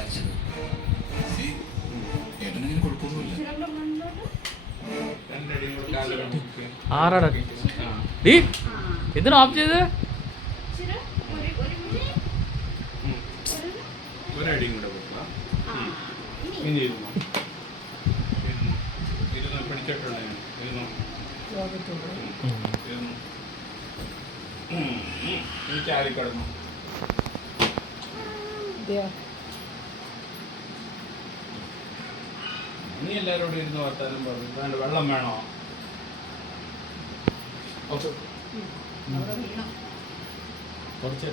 സംസാരിച്ചത്. ഏട്ടനങ്ങനെ കുഴപ്പമൊന്നുമില്ല. ആറാടാ ഡീ എന്തിനാ ഓഫ് ചെയ്ത്? ഒരടിയും കൂടെ കൊടുക്കാം. ഇനി ഇരുന്നോ, ഇരുന്നോ, പിടിച്ചിട്ടുണ്ടേ ഇരുന്നോ, ഇരുന്നോ, ഈ ചാരി കിടന്നു. നീ എല്ലാവരോടും ഇരുന്ന് വർത്താനം പറഞ്ഞു. വേണ്ട, വെള്ളം വേണോ? കുറച്ച്